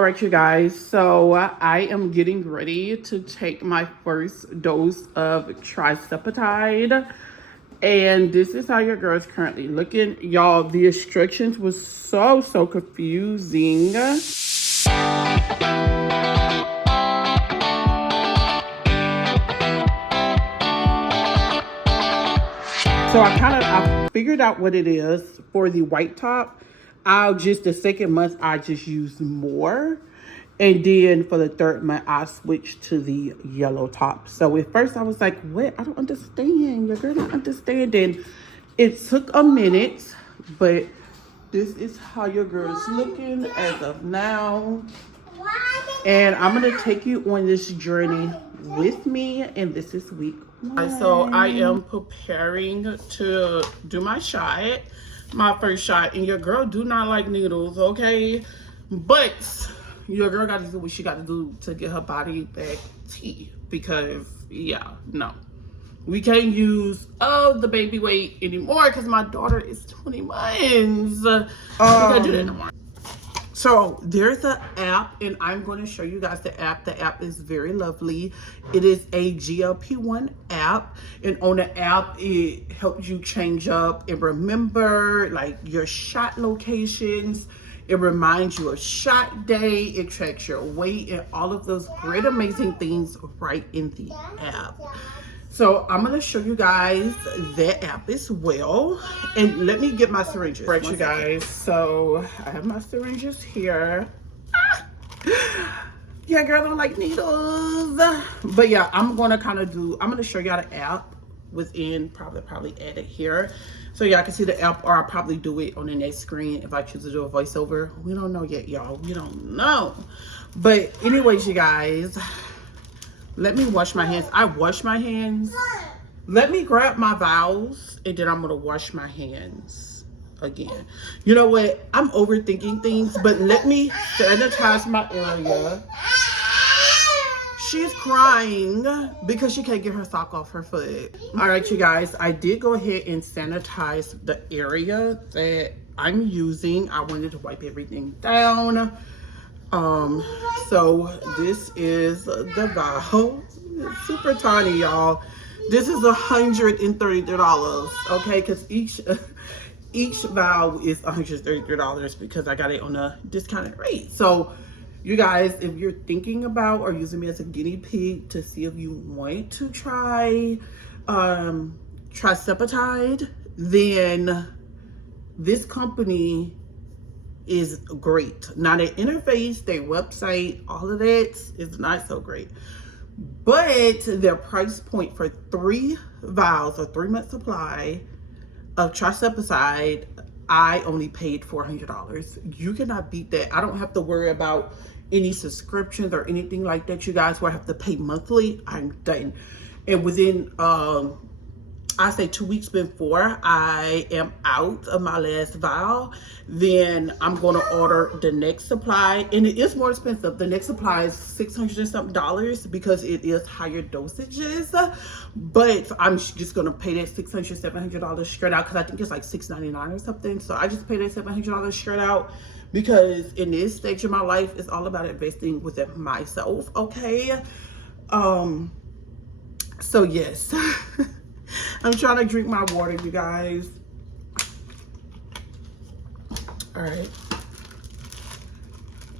All right, you guys, so I am getting ready to take my first dose of Tirzepatide, and this is how your girl is currently looking. Y'all, the instructions was so confusing. So I figured out what it is for the white top. The second month, I just used more. And then for the third month, I switched to the yellow top. So at first I was like, what? I don't understand. Your girl not understanding. It took a minute, but this is how your girl's looking as of now. And I'm going to take you on this journey with me. And this is week 1. So I am preparing to do my shot. My first shot. And your girl do not like needles, okay? But your girl got to do what she got to do to get her body back tea. Because, yeah, no. We can't use the baby weight anymore because my daughter is 20 months. We can't do that no more. So there's an app, and I'm going to show you guys the app. The app is very lovely. It is a GLP-1 app, and on the app, it helps you change up and remember like your shot locations. It reminds you of shot day. It tracks your weight and all of those great, amazing things right in the app. So I'm going to show you guys that app as well. And let me get my syringes. Right, you guys. So I have my syringes here. Yeah, girl, I don't like needles. But yeah, I'm going to show y'all the app within, probably add it here. So y'all can see the app, or I'll probably do it on the next screen if I choose to do a voiceover. We don't know yet, y'all. We don't know. But anyways, you guys, let me wash my hands. I wash my hands. Let me grab my vials, and then I'm going to wash my hands again. You know what? I'm overthinking things, but let me sanitize my area. She's crying because she can't get her sock off her foot. All right, you guys, I did go ahead and sanitize the area that I'm using. I wanted to wipe everything down. So this is the vial. It's super tiny, y'all. This is $133, okay? Because each vial is $133 because I got it on a discounted rate. So you guys, if you're thinking about or using me as a guinea pig to see if you want to try Tirzepatide, then this company is great. Now their interface, their website, all of that is not so great. But their price point for 3 vials, a 3-month supply of Tirzepatide, I only paid $400. You cannot beat that. I don't have to worry about any subscriptions or anything like that, you guys, where I have to pay monthly. I'm done. And within I say 2 weeks before I am out of my last vial, then I'm going to order the next supply. And it is more expensive. The next supply is $600 and something because it is higher dosages. But I'm just going to pay that $600, $700 straight out because I think it's like $699 or something. So I just pay that $700 straight out because in this stage of my life, it's all about investing within myself, okay? So yes. I'm trying to drink my water, you guys. All right.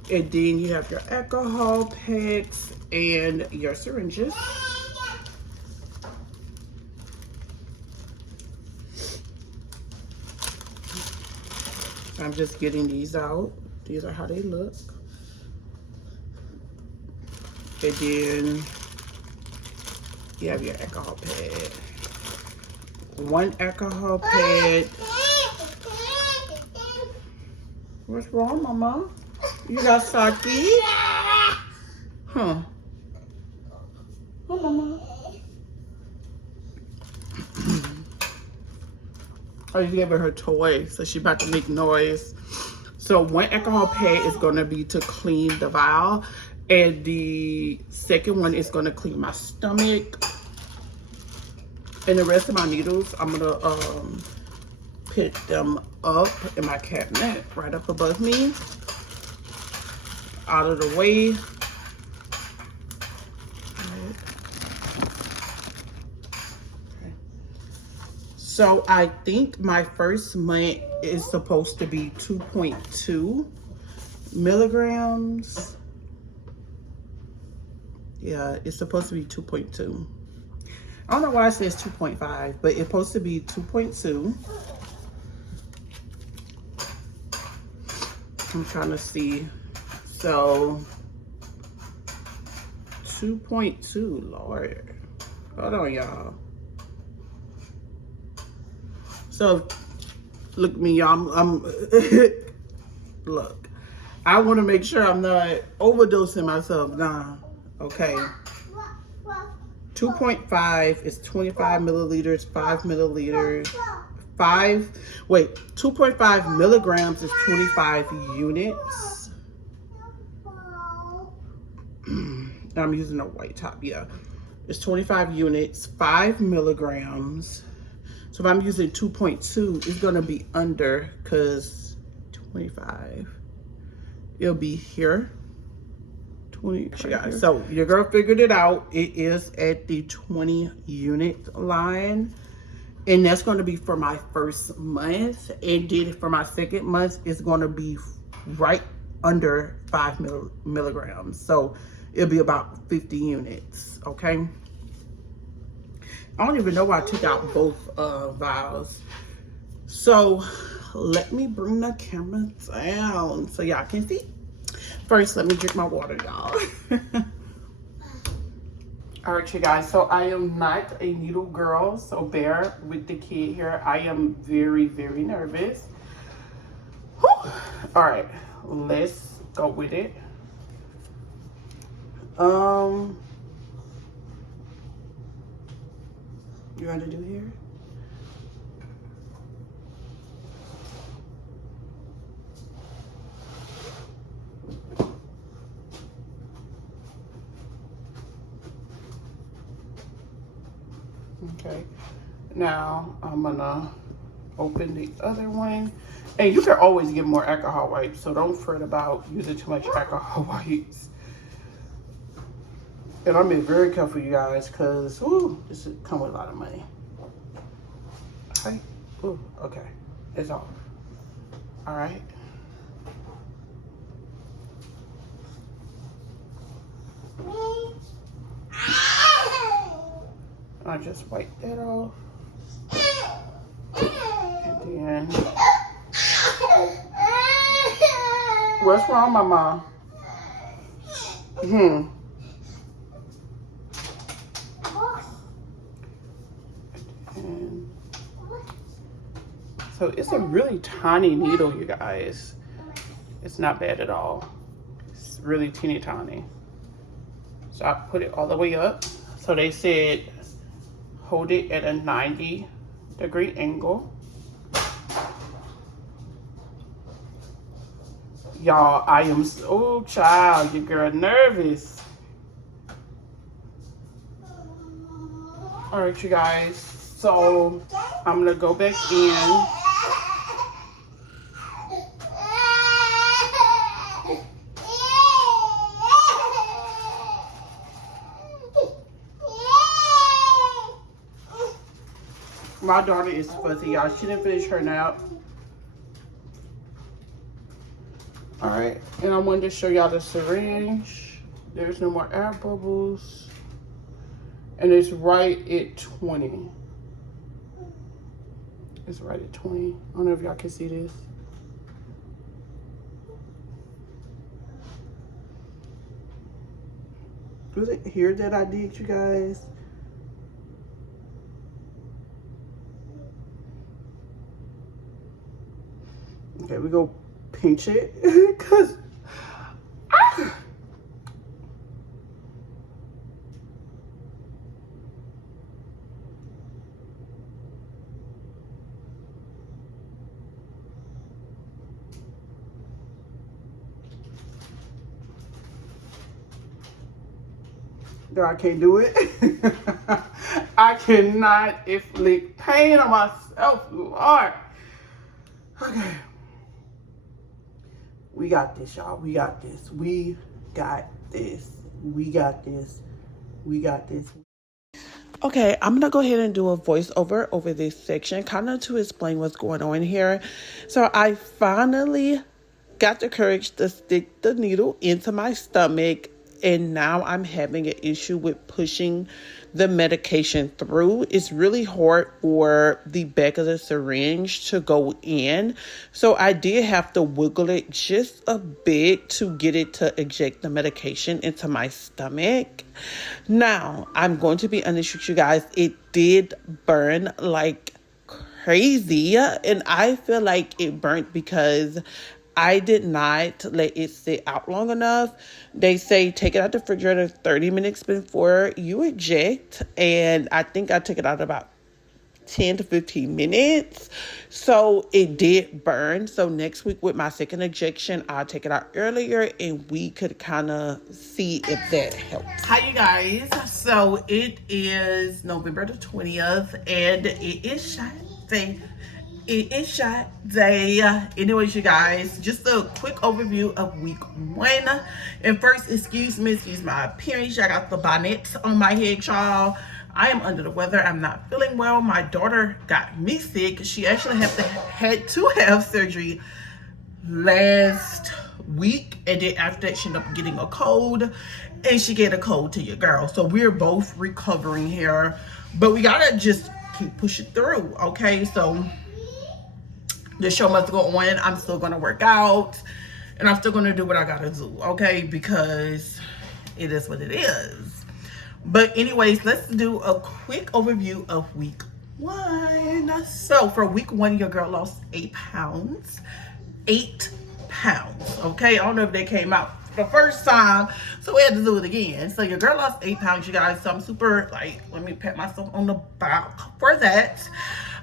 And then you have your alcohol packs and your syringes. I'm just getting these out. These are how they look. And then you have your alcohol pad. 1 alcohol pad. What's wrong, Mama? You got sake? Huh? Oh, Mama. Oh, you gave her toy, so she's about to make noise. So 1 alcohol pad is going to be to clean the vial, and the second one is going to clean my stomach. And the rest of my needles, I'm gonna put them up in my cabinet right up above me. out of the way. So I think my first month is supposed to be 2.2 milligrams. Yeah, it's supposed to be 2.2. I don't know why it says 2.5, but it's supposed to be 2.2. I'm trying to see. So 2.2, Lord. Hold on, y'all. So look me, y'all. I'm look. I want to make sure I'm not overdosing myself now. Okay. 2.5 is 25 milliliters, 5 milliliters. 2.5 milligrams is 25 units. I'm using a white top, yeah. It's 25 units, 5 milligrams. So if I'm using 2.2, it's gonna be under, because 25, it'll be here. 20, right, so your girl figured it out. It is at the 20 unit line. And that's going to be for my first month. And then for my second month, it's going to be right under 5 milligrams. So it'll be about 50 units, okay? I don't even know why I took out both vials. So let me bring the camera down so y'all can see. First, let me drink my water, y'all. All right, you guys, so I am not a needle girl, so bear with the kid here. I am very, very nervous. Whew. All right, let's go with it. You want to do here? Okay, now I'm gonna open the other one. And you can always get more alcohol wipes, so don't fret about using too much alcohol wipes. And I'm being very careful, you guys, because this would come with a lot of money. Okay, okay, it's off. All right. I just wipe that off. And then, what's wrong, Mama? And so it's a really tiny needle, you guys. It's not bad at all. It's really teeny tiny. So I put it all the way up. So they said hold it at a 90-degree angle. Y'all, I am so, child, your girl nervous. All right, you guys. So I'm gonna go back in. My daughter is fuzzy, y'all. She didn't finish her nap. All right, and I wanted to show y'all the syringe. There's no more air bubbles. And it's right at 20. It's right at 20. I don't know if y'all can see this. Was it here that I did, you guys? Okay, we go pinch it because no, I can't do it. I cannot inflict pain on myself, Lord. Okay. We got this, y'all. We got this. We got this. We got this. We got this. Okay, I'm going to go ahead and do a voiceover over this section, kind of to explain what's going on here. So I finally got the courage to stick the needle into my stomach, and now I'm having an issue with pushing the medication through. It's really hard for the back of the syringe to go in. So I did have to wiggle it just a bit to get it to eject the medication into my stomach. Now, I'm going to be honest with you guys. It did burn like crazy. And I feel like it burnt because I did not let it sit out long enough. They say take it out the refrigerator 30 minutes before you eject. And I think I took it out about 10 to 15 minutes. So it did burn. So next week with my second ejection, I'll take it out earlier and we could kind of see if that helps. Hi, you guys. So it is November the 20th and it is shot day. It is shot day. Anyways, you guys, just a quick overview of week 1. And first, excuse my appearance. I got the bonnet on my head, y'all. I am under the weather. I'm not feeling well. My daughter got me sick. She actually had to have surgery last week, and then after that she ended up getting a cold, and she gave a cold to your girl. So we're both recovering here, but we gotta just keep pushing through. Okay, so the show must go on. I'm still gonna work out and I'm still gonna do what I gotta do, okay, because it is what it is. But anyways, let's do a quick overview of week 1. So for week 1, your girl lost 8 pounds. 8 pounds, okay? I don't know if they came out the first time, so we had to do it again. So your girl lost 8 pounds, you guys. So I'm super, like, let me pat myself on the back for that.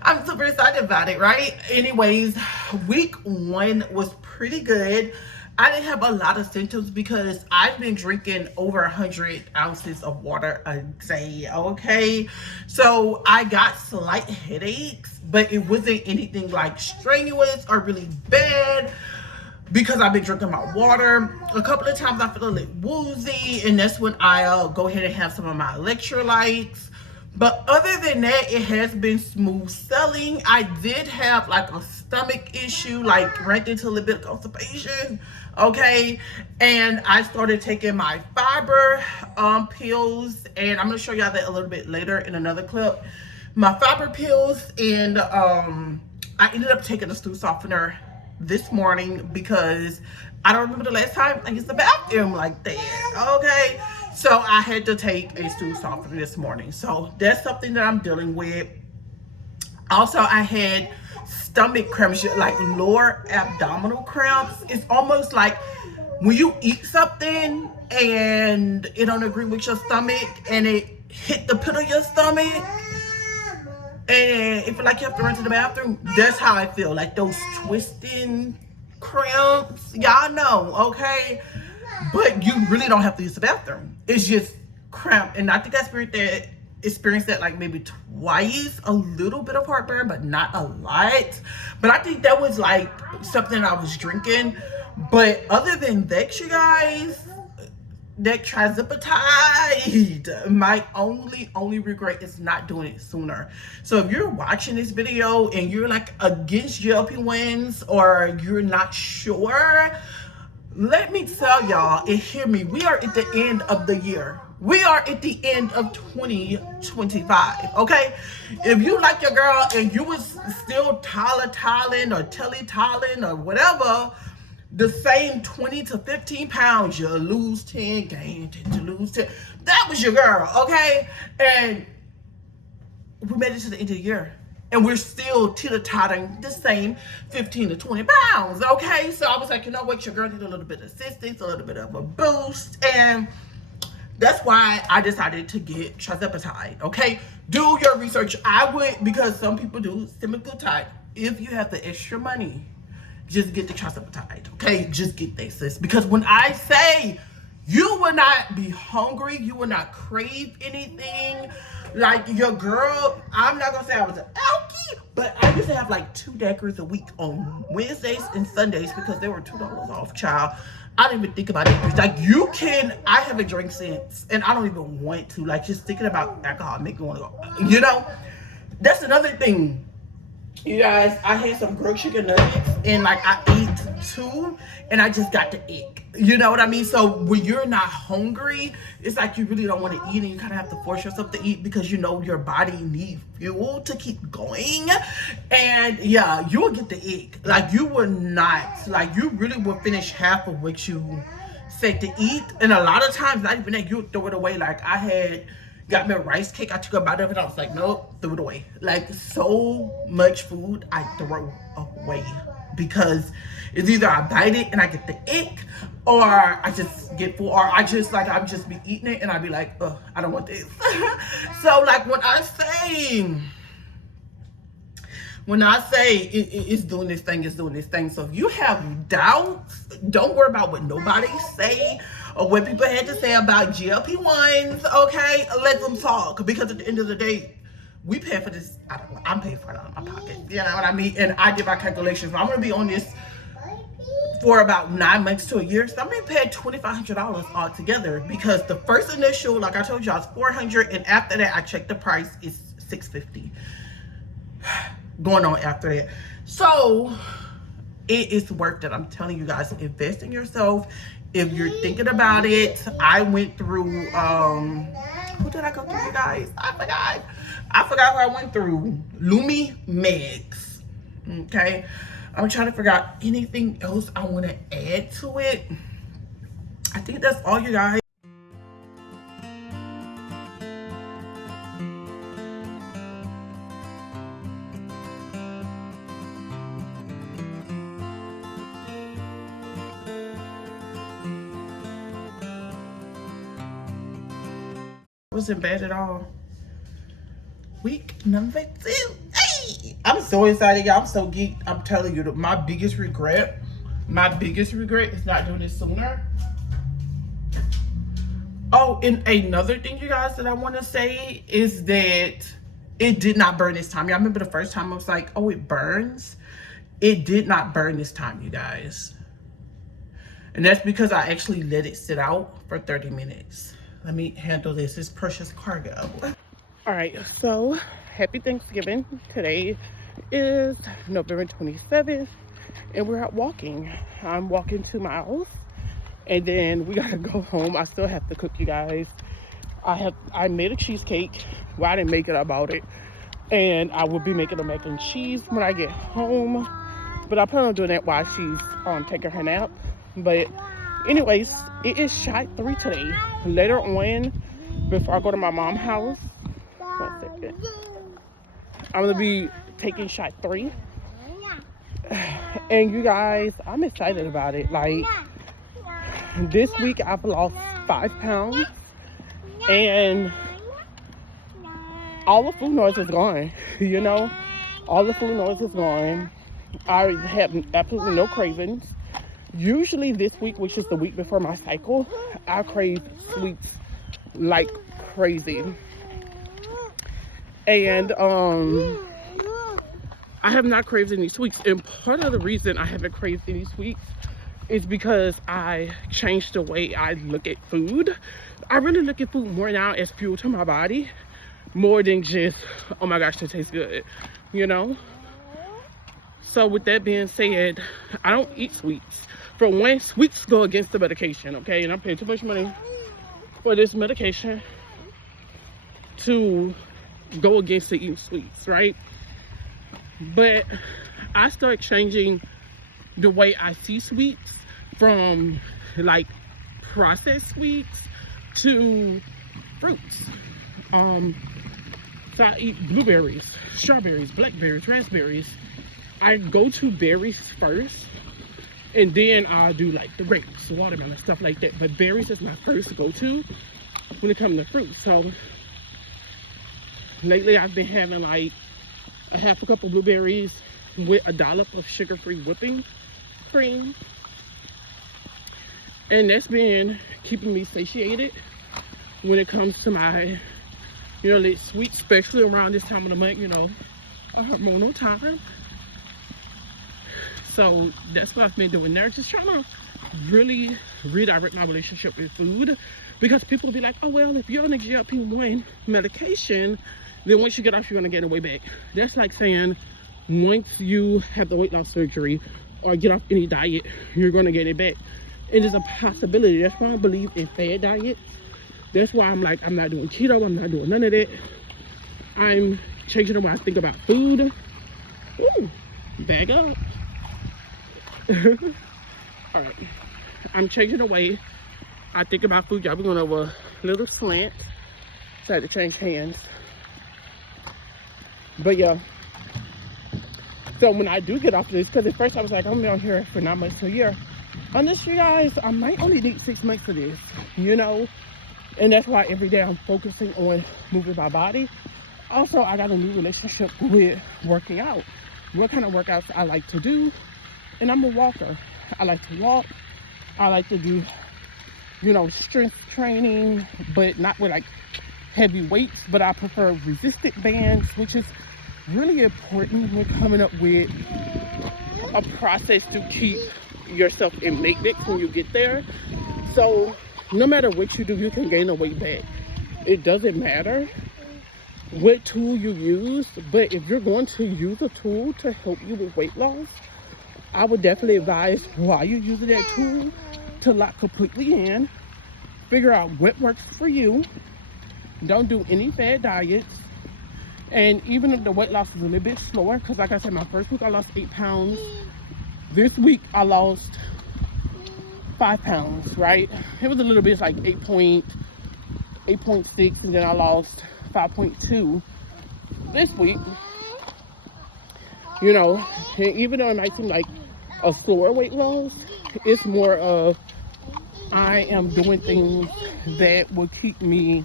I'm super excited about it, right? Anyways, week 1 was pretty good. I didn't have a lot of symptoms because I've been drinking over 100 ounces of water a day, okay? So I got slight headaches, but it wasn't anything like strenuous or really bad because I've been drinking my water. A couple of times I feel a little woozy, and that's when I go ahead and have some of my electrolytes. But other than that, it has been smooth sailing. I did have like a stomach issue, like ran into a little bit of constipation, okay? And I started taking my fiber pills, and I'm gonna show y'all that a little bit later in another clip. My fiber pills, and I ended up taking a stool softener this morning because I don't remember the last time I used the bathroom like that, okay? So I had to take a stool softener this morning. So that's something that I'm dealing with. Also, I had stomach cramps, like lower abdominal cramps. It's almost like when you eat something and it don't agree with your stomach and it hit the pit of your stomach and it feel like you have to run to the bathroom. That's how I feel, like those twisting cramps. Y'all know, okay? But you really don't have to use the bathroom. It's just cramp. And I think I experienced that like maybe twice. A little bit of heartburn, but not a lot. But I think that was like something I was drinking. But other than that, you guys, that Tirzepatide, my only regret is not doing it sooner. So if you're watching this video and you're like against GLP-1s or you're not sure, let me tell y'all and hear me, we are at the end of the year. We are at the end of 2025, okay? If you like your girl and you was still Tyler-Tyling or Telly-Tyling or whatever, the same 20 to 15 pounds, you lose 10, gain 10, to lose 10. That was your girl, okay? And we made it to the end of the year. And we're still teeter-tottering the same 15 to 20 pounds, okay? So I was like, you know what? Your girl needs a little bit of assistance, a little bit of a boost. And that's why I decided to get Tirzepatide, okay? Do your research. I would, because some people do semaglutide. If you have the extra money, just get the Tirzepatide, okay? Just get that, sis. Because when I say you will not be hungry. You will not crave anything. Like your girl, I'm not gonna say I was an alky, but I used to have like 2 daiquiris a week on Wednesdays and Sundays because they were $2 off, child. I don't even think about it. Like you can, I haven't drank since, and I don't even want to. Like just thinking about alcohol make me want to go. You know, that's another thing. You guys, I had some grilled chicken nuggets and like I ate 2 and I just got the ick. You know what I mean? So when you're not hungry, it's like you really don't want to eat and you kind of have to force yourself to eat because you know your body needs fuel to keep going. And yeah, you will get the ick. Like you will not, like you really will finish half of what you said to eat. And a lot of times, not even that, you'll throw it away. Like I had got me a rice cake. I took a bite of it. I was like, nope, threw it away. Like so much food I throw away because it's either I bite it and I get the ick, or I just get full, or I just like I'm just be eating it and I be like, ugh, I don't want this. So like when I say it's doing this thing, it's doing this thing. So if you have doubts, don't worry about what nobody say or what people had to say about GLP-1s, okay? Let them talk, because at the end of the day, we pay for this. I don't know, I'm paying for it out of my pocket. You know what I mean? And I did my calculations. I'm gonna be on this for about 9 months to a year. So I'm gonna pay $2,500 altogether, because the first initial, like I told y'all, is $400, and after that, I checked the price, it's $650 going on after that. So it is worth it. I'm telling you guys, invest in yourself. If you're thinking about it, I went through, who did I go through, you guys? I forgot who I went through. Lumimeds, okay? I'm trying to figure out anything else I want to add to it. I think that's all, you guys. Wasn't bad at all. Week number 2. Hey, I'm so excited, y'all. I'm so geeked. I'm telling you, my biggest regret is not doing this sooner. Oh, and another thing, you guys, that I want to say is that it did not burn this time. Y'all remember the first time I was like, oh, it burns? It did not burn this time, you guys. And that's because I actually let it sit out for 30 minutes. Let me handle this. It's precious cargo. All right, so happy Thanksgiving. Today is November 27th, and we're out walking. I'm walking 2 miles, and then we gotta go home. I still have to cook, you guys. I made a cheesecake. Well, I didn't make it, I bought it, and I will be making a mac and cheese when I get home. But I plan on doing that while she's taking her nap. But anyways, it is shot 3 today. Later on, before I go to my mom's house, 1 second, I'm gonna be taking shot 3. And you guys, I'm excited about it. Like, this week I've lost 5 pounds, and all the food noise is gone. You know, all the food noise is gone. I have absolutely no cravings. Usually this week, which is the week before my cycle, I crave sweets like crazy. And I have not craved any sweets. And part of the reason I haven't craved any sweets is because I changed the way I look at food. I really look at food more now as fuel to my body, more than just, oh my gosh, it tastes good, you know? So with that being said, I don't eat sweets. For one, sweets go against the medication, okay? And I'm paying too much money for this medication to go against the eating sweets, right? But I started changing the way I see sweets from like processed sweets to fruits. So I eat blueberries, strawberries, blackberries, raspberries. I go to berries first, and then I'll do like the grapes, watermelon, stuff like that. But berries is my first go-to when it comes to fruit. So lately I've been having like a half a cup of blueberries with a dollop of sugar-free whipping cream. And that's been keeping me satiated when it comes to my, you know, it's sweet, especially around this time of the month, you know, a hormonal time. So that's what I've been doing there, just trying to really redirect my relationship with food, because people will be like, oh well, if you're on a GLP-1 medication, then once you get off, you're gonna get it way back. That's like saying once you have the weight loss surgery or get off any diet, you're gonna get it back. It is a possibility. That's why I believe in fad diets. That's why I'm like, I'm not doing keto, I'm not doing none of that. I'm changing the way I think about food. Ooh, bag up. All right, I'm changing the way I think about food. Y'all, we're going over a little slant, so I had to change hands. But yeah, so when I do get off this, because at first I was like, I'm gonna be on here for 9 months to a year. Honestly, guys, I might only need 6 months for this, you know. And that's why every day I'm focusing on moving my body. Also, I got a new relationship with working out. What kind of workouts I like to do. And I'm a walker. I like to walk. I like to do, you know, strength training, but not with like heavy weights, but I prefer resistant bands, which is really important when coming up with a process to keep yourself in maintenance when you get there. So no matter what you do, you can gain the weight back. It doesn't matter what tool you use, but if you're going to use a tool to help you with weight loss, I would definitely advise, while you're using that tool, to lock completely in, figure out what works for you. Don't do any fad diets. And even if the weight loss is a little bit slower, because like I said, my first week I lost 8 pounds. This week I lost 5 pounds, right? It was a little bit, it's like 8.6, and then I lost 5.2 this week. You know, even though it might seem like a slower weight loss, it's more of I am doing things that will keep me,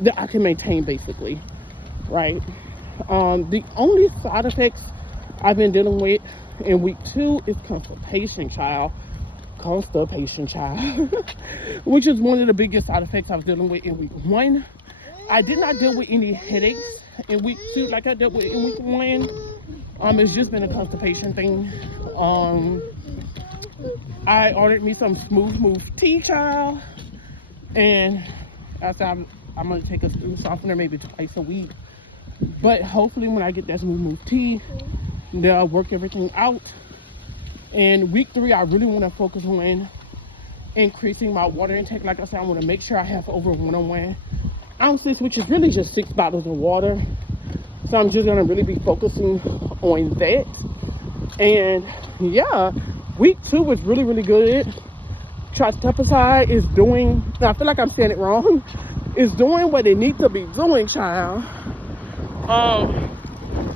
that I can maintain basically, right? The only side effects I've been dealing with in week 2 is constipation, child. Which is one of the biggest side effects I was dealing with in week 1. I did not deal with any headaches in week 2 like I dealt with in week 1. It's just been a constipation thing. I ordered me some smooth move tea, child, and I said I'm gonna take a stool softener maybe twice a week. But hopefully when I get that smooth move tea, they'll work everything out. And week 3, I really want to focus on increasing my water intake. Like I said, I want to make sure I have over 101 ounces, which is really just 6 bottles of water. So I'm just gonna really be focusing on that. And yeah, week 2 was really, really good. Tirzepatide is doing, I feel like I'm saying it wrong, is doing what it needs to be doing, child.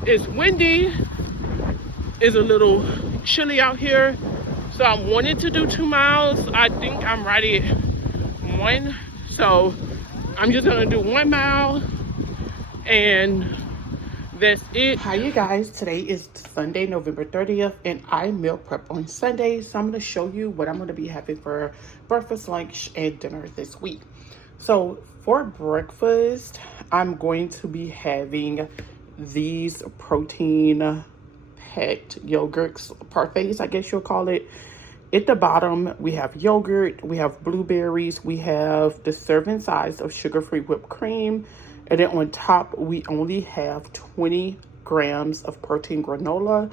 It's windy, it's a little chilly out here, so I wanted to do 2 miles. I think I'm right at 1, so I'm just gonna do 1 mile, and that's it. Hi you guys, today is Sunday, November 30th, and I meal prep on Sunday, so I'm going to show you what I'm going to be having for breakfast, lunch, and dinner this week. So for breakfast, I'm going to be having these protein packed yogurts, parfaits, I guess you'll call it. At the bottom, we have yogurt, we have blueberries, we have the serving size of sugar-free whipped cream, and then on top, we only have 20 grams of protein granola.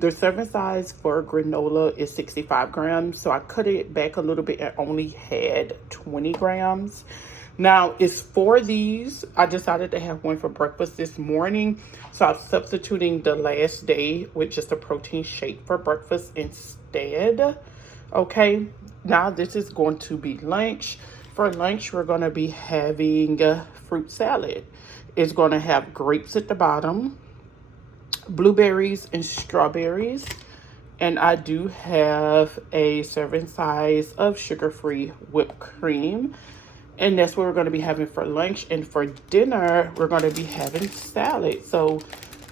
The serving size for granola is 65 grams, so I cut it back a little bit and only had 20 grams. Now, it's for these. I decided to have one for breakfast this morning, so I'm substituting the last day with just a protein shake for breakfast instead. Okay, now this is going to be lunch. For lunch, we're going to be having fruit salad. It's going to have grapes at the bottom, blueberries and strawberries, and I do have a serving size of sugar-free whipped cream, and that's what we're going to be having for lunch. And for dinner, we're going to be having salad. So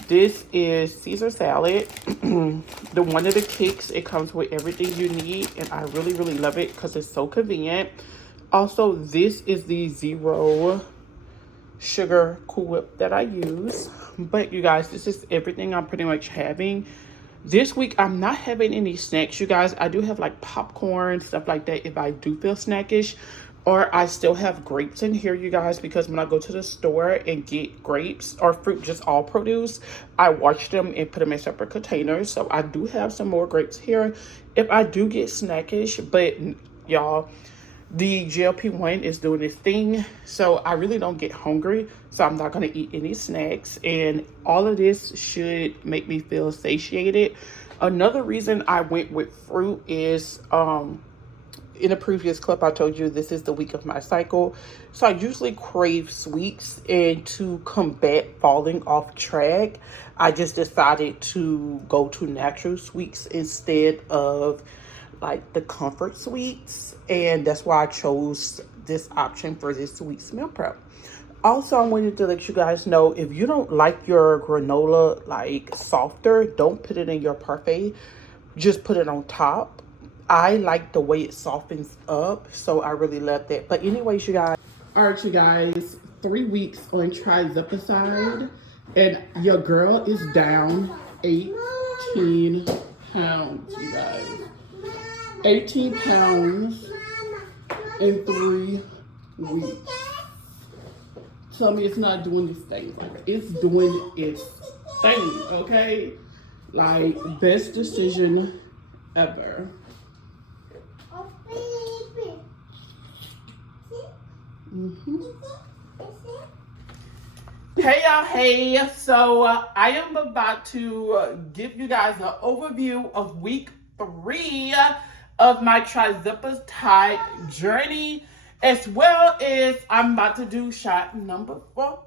This is Caesar salad. The one of the kicks, it comes with everything you need, and I really, really love it because it's so convenient. Also, this is the zero sugar Cool Whip that I use. But you guys, this is everything I'm pretty much having. This week, I'm not having any snacks, you guys. I do have like popcorn, stuff like that if I do feel snackish. Or I still have grapes in here, you guys, because when I go to the store and get grapes or fruit, just all produce, I wash them and put them in separate containers. So I do have some more grapes here if I do get snackish. But y'all, the GLP-1 is doing its thing, so I really don't get hungry, so I'm not going to eat any snacks, and all of this should make me feel satiated. Another reason I went with fruit is in a previous clip I told you this is the week of my cycle, so I usually crave sweets, and to combat falling off track, I just decided to go to natural sweets instead of like the comfort sweets, and that's why I chose this option for this week's meal prep. Also, I wanted to let you guys know, if you don't like your granola like softer, don't put it in your parfait, just put it on top. I like the way it softens up, so I really love that. But anyways, you guys, all right, you guys, 3 weeks on Tirzepatide, and your girl is down 18 pounds, you guys. 18 pounds in 3 weeks. Tell me it's not doing its thing. It's doing its thing, okay? Like, best decision ever. Hey y'all, hey. So I am about to give you guys an overview of week 3 of my Tirzepatide journey, as well as I'm about to do shot number 4.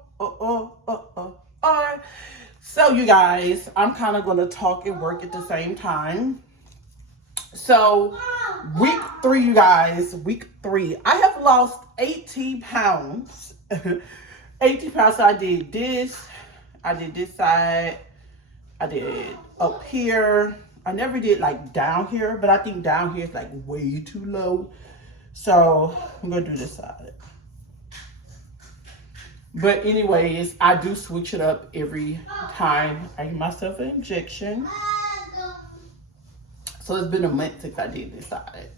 So you guys, I'm kind of going to talk and work at the same time. So week 3, you guys, week 3, I have lost 18 pounds. 18 pounds. So I did this side, I did up here. I never did like down here, but I think down here is like way too low. So I'm gonna do this side. But anyways, I do switch it up every time I give myself an injection. So it's been a month since I did this side.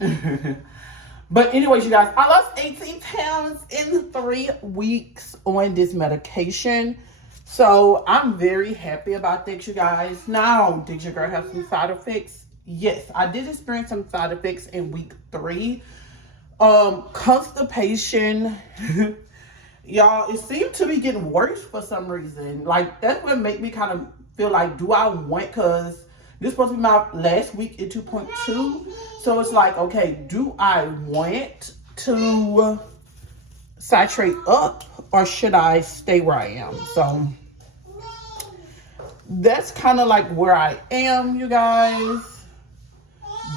But anyways, you guys, I lost 18 pounds in 3 weeks on this medication. So I'm very happy about that, you guys. Now, did your girl have some side effects? Yes, I did experience some side effects in week 3. Constipation. Y'all, it seemed to be getting worse for some reason. Like, that's what made me kind of feel like, do I want, because this is supposed to be my last week in 2.2. So it's like, okay, do I want to saturate up, or should I stay where I am? So that's kind of like where I am, you guys.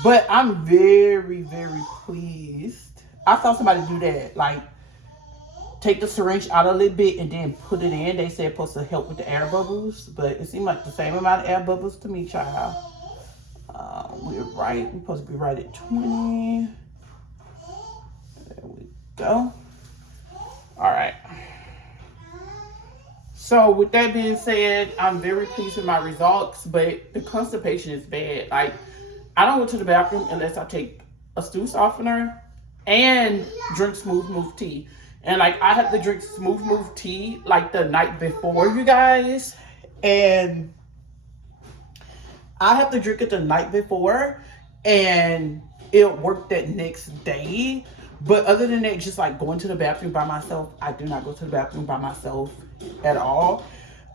But I'm very, very pleased. I saw somebody do that, like take the syringe out a little bit and then put it in. They said it's supposed to help with the air bubbles, but it seemed like the same amount of air bubbles to me, child. We're supposed to be right at 20. There we go. All right. So with that being said, I'm very pleased with my results, but the constipation is bad. Like, I don't go to the bathroom unless I take a stool softener and drink Smooth Move tea. And like, I have to drink Smooth Move tea like the night before, you guys. And I have to drink it the night before, and it'll work that next day. But other than that, just like going to the bathroom by myself, I do not go to the bathroom by myself at all.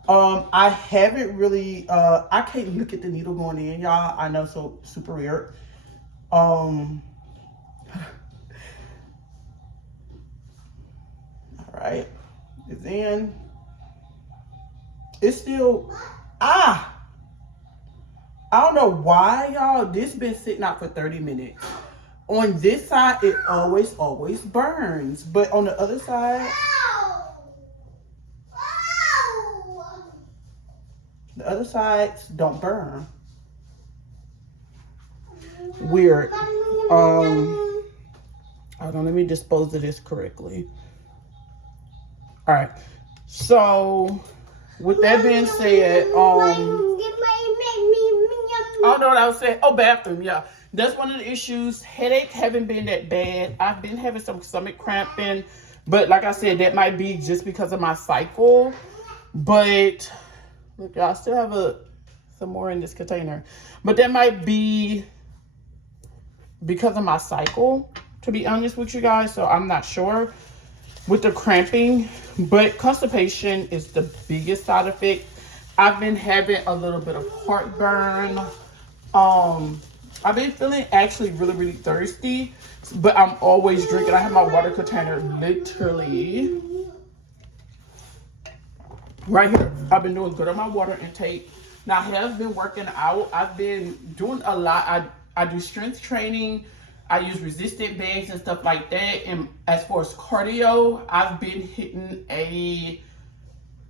I haven't really, I can't look at the needle going in, y'all. I know, so super weird. All right, it's in. It's still, I don't know why, y'all. This been sitting out for 30 minutes. On this side, it always burns. But on the other side, The other sides don't burn. Weird. Hold on, let me dispose of this correctly. All right. So, with that being said, I don't know what I was saying. Oh, bathroom, yeah. That's one of the issues. Headache haven't been that bad. I've been having some stomach cramping, but like I said, that might be just because of my cycle. But look, I still have some more in this container. But that might be because of my cycle, to be honest with you guys. So I'm not sure with the cramping, but constipation is the biggest side effect. I've been having a little bit of heartburn. I've been feeling actually really, really thirsty, but I'm always drinking. I have my water container literally right here. I've been doing good on my water intake. Now, I have been working out. I've been doing a lot. I do strength training. I use resistant bands and stuff like that. And as far as cardio, I've been hitting a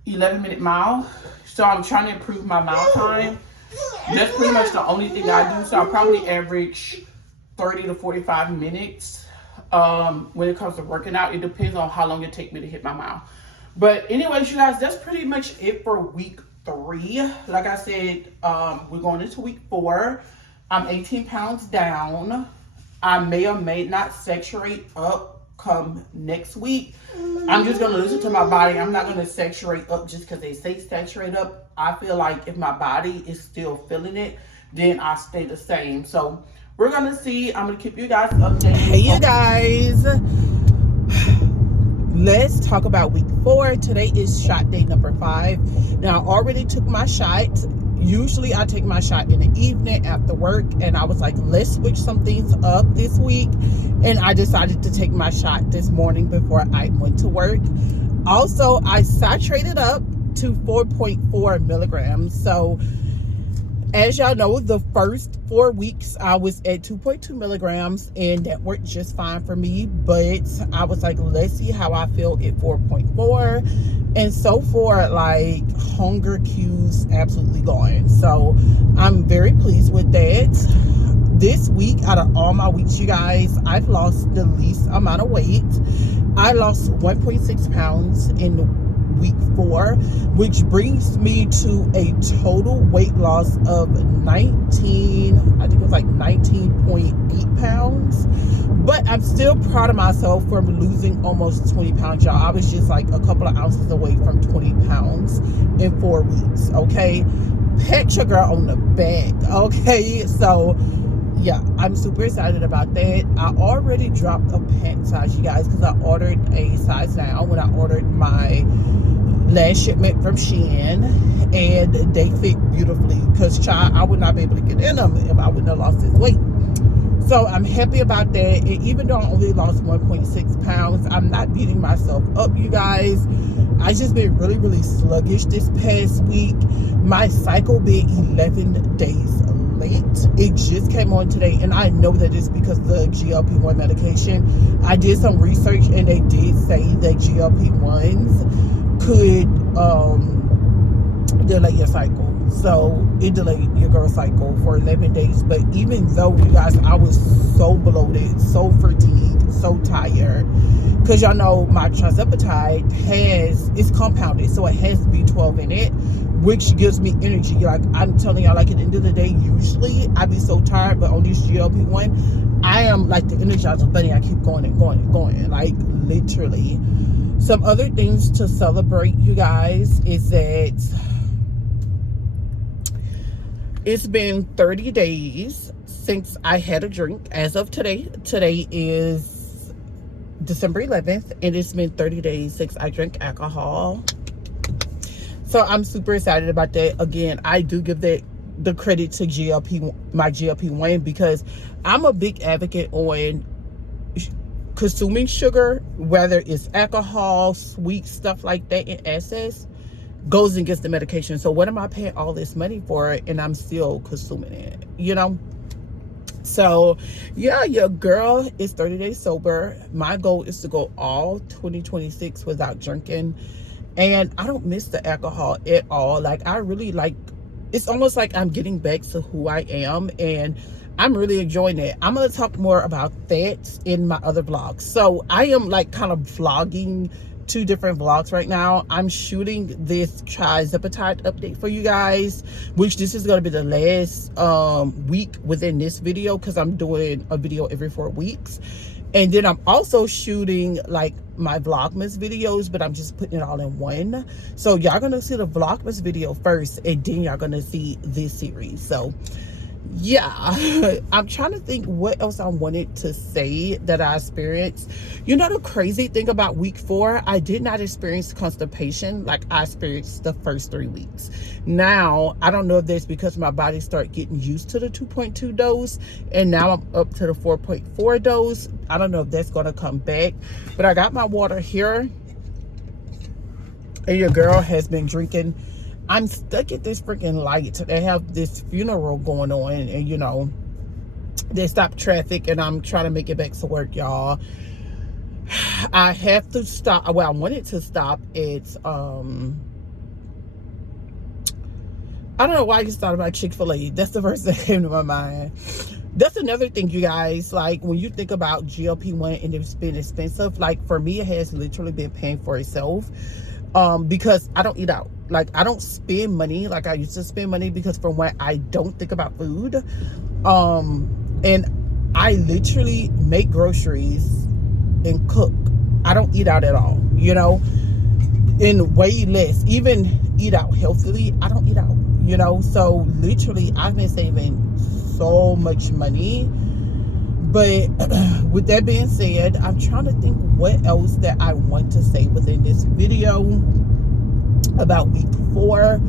11-minute mile. So I'm trying to improve my mile time. That's pretty much the only thing I do. So I probably average 30 to 45 minutes when it comes to working out. It depends on how long it takes me to hit my mile. But anyways, you guys, that's pretty much it for week 3. Like I said, we're going into week 4. I'm 18 pounds down. I may or may not saturate up come next week. I'm just going to listen to my body. I'm not going to saturate up just because they say saturate up. I feel like if my body is still feeling it, then I stay the same. So we're going to see. I'm going to keep you guys updated. Hey, you guys. Let's talk about week 4. Today is shot day number 5. Now, I already took my shot. Usually I take my shot in the evening after work, and I was like, let's switch some things up this week, and I decided to take my shot this morning before I went to work. Also, I saturated up to 4.4 milligrams. So as y'all know, the first 4 weeks I was at 2.2 milligrams, and that worked just fine for me. But I was like, let's see how I feel at 4.4. And so far, like, hunger cues absolutely gone. So I'm very pleased with that. This week, out of all my weeks, you guys, I've lost the least amount of weight. I lost 1.6 pounds in week 4, which brings me to a total weight loss of 19.8 pounds. But I'm still proud of myself for losing almost 20 pounds, y'all. I was just like a couple of ounces away from 20 pounds in 4 weeks, okay? Pat your girl on the back, okay? So yeah, I'm super excited about that. I already dropped a pant size, you guys, because I ordered a size down when I ordered my last shipment from Shein, and they fit beautifully, because child, I would not be able to get in them if I wouldn't have lost this weight. So I'm happy about that. And even though I only lost 1.6 pounds, I'm not beating myself up, you guys. I just been really, really sluggish this past week. My cycle been 11 days late. It just came on today, and I know that it's because of the GLP-1 medication. I did some research, and they did say that GLP-1s could delay your cycle. So it delayed your girl cycle for 11 days. But even though, you guys, I was so bloated, so fatigued, so tired, because y'all know my Tirzepatide it's compounded, so it has B12 in it, which gives me energy. Like, I'm telling y'all, like, at the end of the day, usually I be so tired, but on this GLP-1, I am like the Energizer Bunny. I keep going and going and going, like, literally. Some other things to celebrate, you guys, is that it's been 30 days since I had a drink. As of today, today is December 11th, and it's been 30 days since I drank alcohol. So I'm super excited about that. Again, I do give the credit to my GLP-1, because I'm a big advocate on consuming sugar, whether it's alcohol, sweet stuff like that in excess, goes against the medication. So what am I paying all this money for, and I'm still consuming it, you know? So yeah, your girl is 30 days sober. My goal is to go all 2026 without drinking, and I don't miss the alcohol at all. Like, I really like it's almost like I'm getting back to who I am, and I'm really enjoying it. I'm going to talk more about that in my other vlogs. So I am like kind of vlogging 2 different vlogs right now. I'm shooting this Tirzepatide update for you guys, which this is going to be the last week within this video, because I'm doing a video every 4 weeks. And then I'm also shooting like my Vlogmas videos, but I'm just putting it all in one. So y'all gonna see the Vlogmas video first, and then y'all gonna see this series. So yeah, I'm trying to think what else I wanted to say that I experienced. You know, the crazy thing about week 4, I did not experience constipation like I experienced the first 3 weeks. Now, I don't know if that's because my body started getting used to the 2.2 dose, and now I'm up to the 4.4 dose. I don't know if that's going to come back, but I got my water here, and your girl has been drinking. I'm stuck at this freaking light. They have this funeral going on, and you know, they stopped traffic, and I'm trying to make it back to work, y'all. I have to stop. Well, I wanted to stop at I don't know why I just thought about Chick-fil-A. That's the first thing that came to my mind. That's another thing, you guys. Like, when you think about GLP-1 and it's been expensive, like for me, it has literally been paying for itself. Because I don't eat out. Like, I don't spend money like I used to spend money, because for one, I don't think about food. And I literally make groceries and cook. I don't eat out at all, you know, and way less. Even eat out healthily, I don't eat out, you know. So literally, I've been saving so much money. But with that being said, I'm trying to think what else that I want to say within this video about week 4.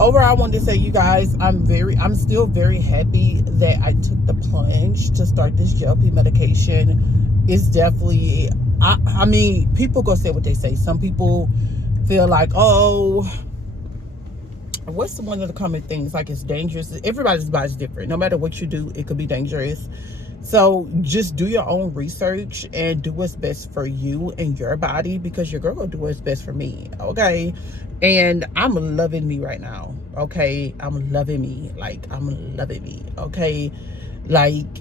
Overall, I want to say, you guys, I'm still very happy that I took the plunge to start this GLP medication. It's definitely, I mean, people go say what they say. Some people feel like, oh, what's one of the common things? Like, it's dangerous. Everybody's body's different. No matter what you do, it could be dangerous. So just do your own research and do what's best for you and your body, because your girl will do what's best for me, okay? And I'm loving me right now, okay? I'm loving me. Like, I'm loving me, okay? Like,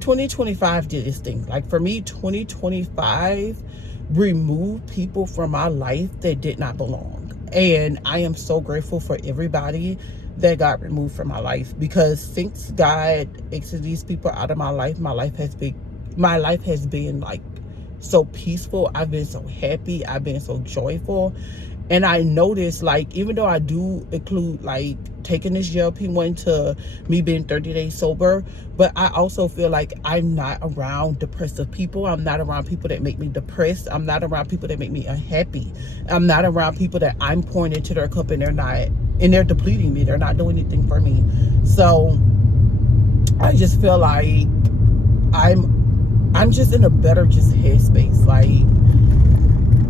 2025 did this thing. Like, for me, 2025 removed people from my life that did not belong. And I am so grateful for everybody that got removed from my life, because since God exited these people out of my life has been like so peaceful. I've been so happy. I've been so joyful. And I noticed, like, even though I do include like taking this GLP-1 to me being 30 days sober, but I also feel like I'm not around depressive people. I'm not around people that make me depressed. I'm not around people that make me unhappy. I'm not around people that I'm pouring into their cup and they're depleting me. They're not doing anything for me. So I just feel like I'm just in a better headspace. Like,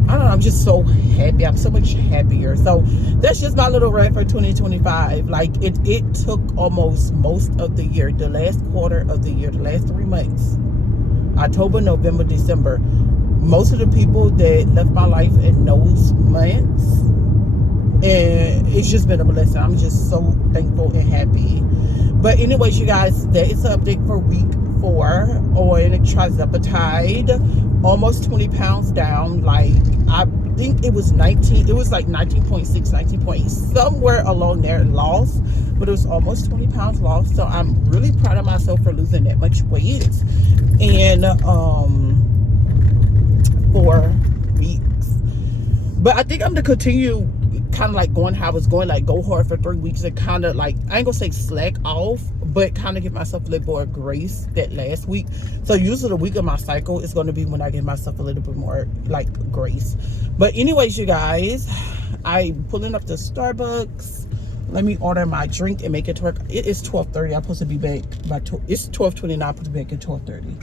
I don't know, I'm just so happy. I'm so much happier. So that's just my little rant for 2025. Like, it took almost most of the year, the last quarter of the year, the last 3 months, October, November, December. Most of the people that left my life in those months, and it's just been a blessing. I'm just so thankful and happy. But anyways, you guys, that is an update for week 4 on Tirzepatide. Almost 20 pounds down. Like, I think it was like 19.6, 19 point somewhere along there lost, but it was almost 20 pounds lost. So I'm really proud of myself for losing that much weight in 4 weeks. But I think I'm gonna continue kind of like going how I was going, like go hard for 3 weeks and kind of like, I ain't gonna say slack off, but kind of give myself a little more grace that last week. So usually the week of my cycle is going to be when I give myself a little bit more like grace. But anyways, you guys, I'm pulling up to Starbucks. Let me order my drink and make it to work. It is 12:30. I'm supposed to be back by it's 12:29. I'm supposed to be back at 12:30.